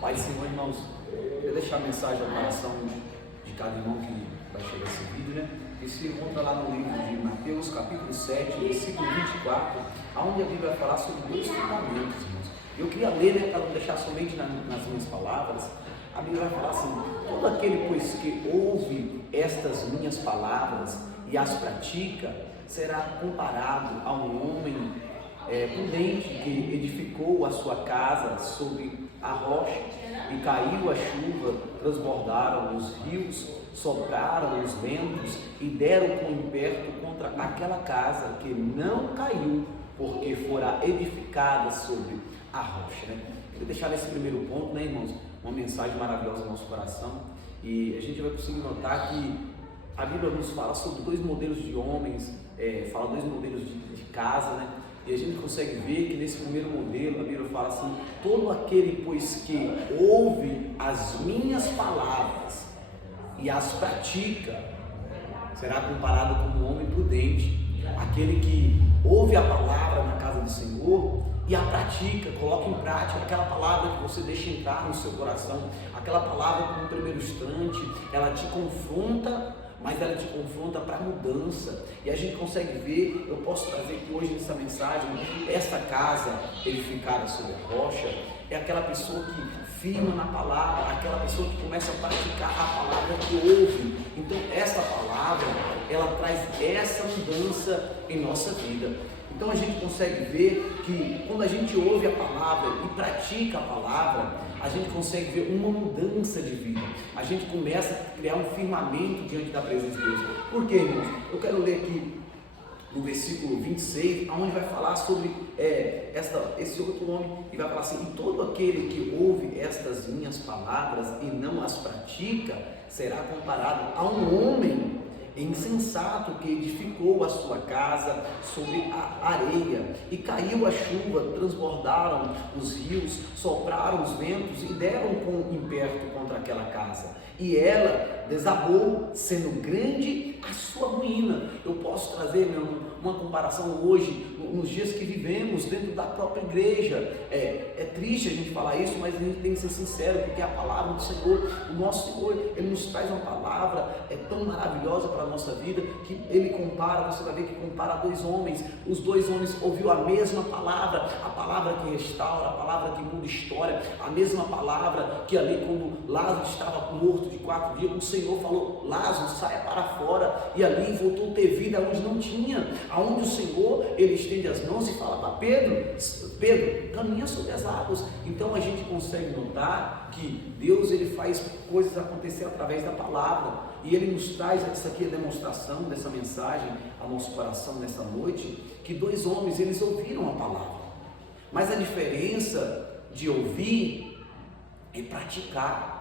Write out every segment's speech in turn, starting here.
Pai, Senhor, irmãos, eu queria deixar a mensagem ao coração de cada irmão que vai chegar esse vídeo, né? Que se encontra lá no livro de Mateus, capítulo 7, versículo 24, onde a Bíblia vai falar sobre dois fundamentos, irmãos. Eu queria ler, né, para não deixar somente nas minhas palavras. A Bíblia vai falar assim: todo aquele, pois, que ouve estas minhas palavras e as pratica, será comparado a um homem prudente que edificou a sua casa sobre a rocha, e caiu a chuva, transbordaram os rios, sopraram os ventos e deram com impeto contra aquela casa, que não caiu, porque fora edificada sobre a rocha, né? Queria deixar nesse primeiro ponto, né, irmãos, uma mensagem maravilhosa no nosso coração, e a gente vai conseguir notar que a Bíblia nos fala sobre dois modelos de homens, fala dois modelos de casa, né? E a gente consegue ver que nesse primeiro modelo a Bíblia fala assim: todo aquele, pois, que ouve as minhas palavras e as pratica, será comparado com um homem prudente. Aquele que ouve a palavra na casa do Senhor e a pratica, coloca em prática aquela palavra que você deixa entrar no seu coração, aquela palavra que no primeiro instante ela te confronta, mas ela te confronta para mudança. E a gente consegue ver, eu posso trazer aqui hoje nessa mensagem, essa casa edificada sobre a rocha, é aquela pessoa que firma na palavra, aquela pessoa que começa a praticar a palavra que ouve. Então essa palavra, ela traz essa mudança em nossa vida. Então a gente consegue ver que quando a gente ouve a palavra e pratica a palavra, a gente consegue ver uma mudança de vida. A gente começa a criar um firmamento diante da presença de Deus. Por quê, irmãos? Eu quero ler aqui no versículo 26, onde vai falar sobre esse outro homem, e vai falar assim: e todo aquele que ouve estas minhas palavras e não as pratica, será comparado a um homem insensato que edificou a sua casa sobre a areia, e caiu a chuva, transbordaram os rios, sopraram os ventos e deram com impeto contra aquela casa, e ela desabou, sendo grande a sua ruína. Eu posso trazer, uma comparação hoje, nos dias que vivemos dentro da própria igreja. É triste a gente falar isso, mas a gente tem que ser sincero, porque a palavra do Senhor, o nosso Senhor, Ele nos traz uma palavra tão maravilhosa para a nossa vida, que Ele compara, você vai ver que compara dois homens. Os dois homens ouviram a mesma palavra, a palavra que restaura, a palavra que muda história, a mesma palavra que ali quando Lázaro estava morto de 4 dias, o Senhor falou: Lázaro, saia para fora, e ali voltou a ter vida onde não tinha, aonde o Senhor, Ele estende as mãos e fala para Pedro, caminha sobre as águas. Então a gente consegue notar que Deus, Ele faz coisas acontecer através da palavra, e Ele nos traz, essa aqui é a demonstração dessa mensagem ao nosso coração nessa noite, que dois homens, eles ouviram a palavra, mas a diferença de ouvir é praticar.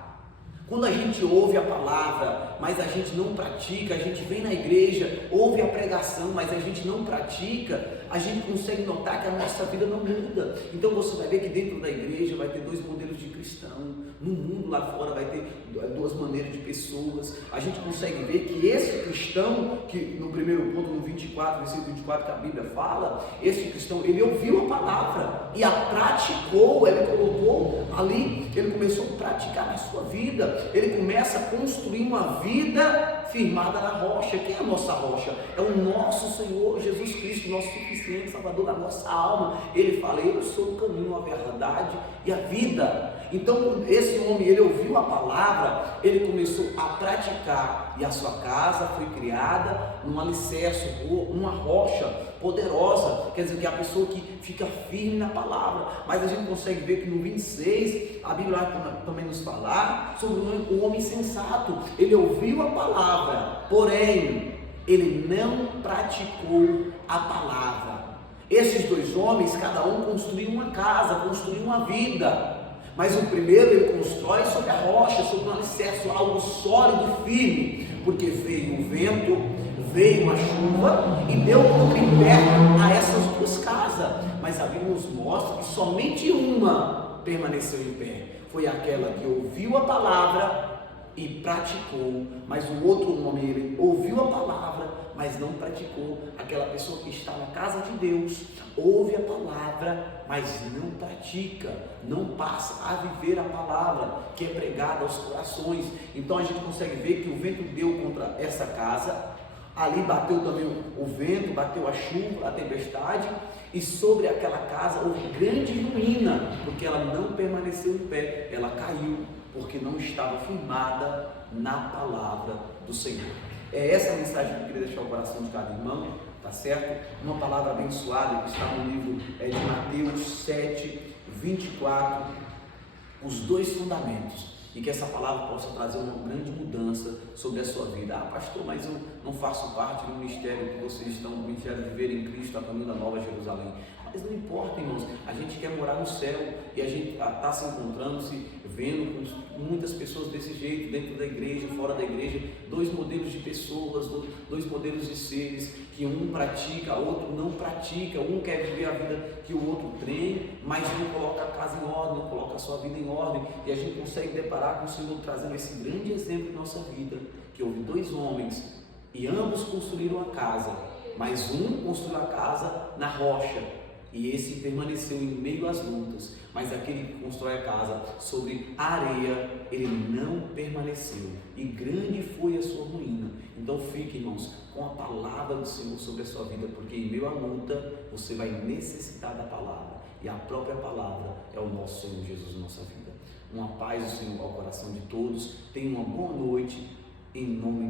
Quando a gente ouve a palavra, mas a gente não pratica, a gente vem na igreja, ouve a pregação, mas a gente não pratica, a gente consegue notar que a nossa vida não muda. Então você vai ver que dentro da igreja vai ter dois modelos de cristão, no mundo lá fora vai ter duas maneiras de pessoas. A gente consegue ver que esse cristão, que no primeiro ponto, no 24, versículo 24 que a Bíblia fala, esse cristão, ele ouviu a palavra e a praticou, ele colocou ali, ele começou a praticar na sua vida. Ele começa a construir uma vida firmada na rocha. Quem é a nossa rocha? É o nosso Senhor Jesus Cristo, nosso suficiente Salvador da nossa alma. Ele fala: eu sou o caminho, a verdade e a vida. Então esse homem, ele ouviu a palavra, ele começou a praticar, e a sua casa foi criada num alicerce, numa rocha poderosa. Quer dizer, que a pessoa que fica firme na palavra. Mas a gente consegue ver que no 26 a Bíblia também nos fala sobre um homem sensato. Ele ouviu a palavra, porém ele não praticou a palavra. Esses dois homens, cada um construiu uma casa, construiu uma vida. Mas o primeiro, ele constrói sobre a rocha, sobre um alicerce, algo sólido e firme, porque veio o vento, veio a chuva e deu contra impeto a essas duas casas. Mas a Bíblia nos mostra que somente uma permaneceu em pé. Foi aquela que ouviu a palavra e praticou. Mas o outro homem, ele ouviu a palavra, mas não praticou. Aquela pessoa que está na casa de Deus, ouve a palavra, mas não pratica, não passa a viver a palavra que é pregada aos corações. Então a gente consegue ver que o vento deu contra essa casa, ali bateu também o vento, bateu a chuva, a tempestade, e sobre aquela casa houve grande ruína, porque ela não permaneceu em pé, ela caiu, porque não estava firmada na palavra do Senhor. É essa a mensagem que eu queria deixar no coração de cada irmão, tá certo? Uma palavra abençoada que está no livro de Mateus 7, 24, os dois fundamentos. E que essa palavra possa trazer uma grande mudança sobre a sua vida. Ah, pastor, mas eu não faço parte do ministério que vocês estão, do ministério de viver em Cristo, a caminho da Nova Jerusalém. Mas não importa, irmãos, a gente quer morar no céu e a gente está se encontrando, se vendo com muitas pessoas desse jeito, dentro da igreja, fora da igreja, dois modelos de pessoas, dois modelos de seres, que um pratica, outro não pratica, um quer viver a vida que o outro treina, mas não coloca a casa em ordem, não coloca a sua vida em ordem, e a gente consegue deparar com o Senhor trazendo esse grande exemplo em nossa vida, que houve dois homens, e ambos construíram a casa, mas um construiu a casa na rocha, e esse permaneceu em meio às lutas, mas aquele que constrói a casa sobre a areia, ele não permaneceu, e grande foi a sua ruína. Então fique, irmãos, com a palavra do Senhor sobre a sua vida, porque em meio à luta, você vai necessitar da palavra, e a própria palavra é o nosso Senhor Jesus na nossa vida. Uma paz do Senhor ao coração de todos, tenha uma boa noite, em nome de